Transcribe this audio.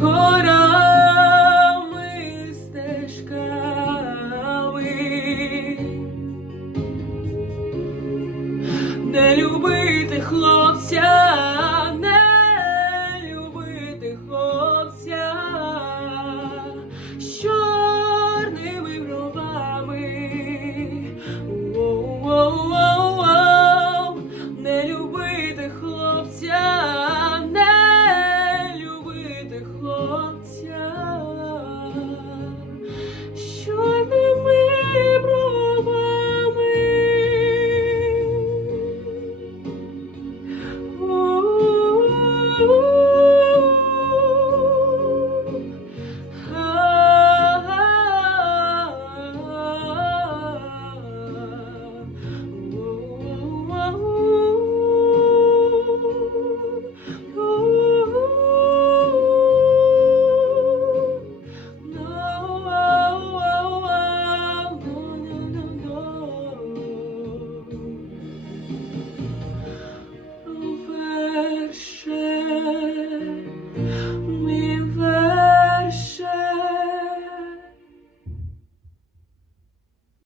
горами стежками, де любити хлопця.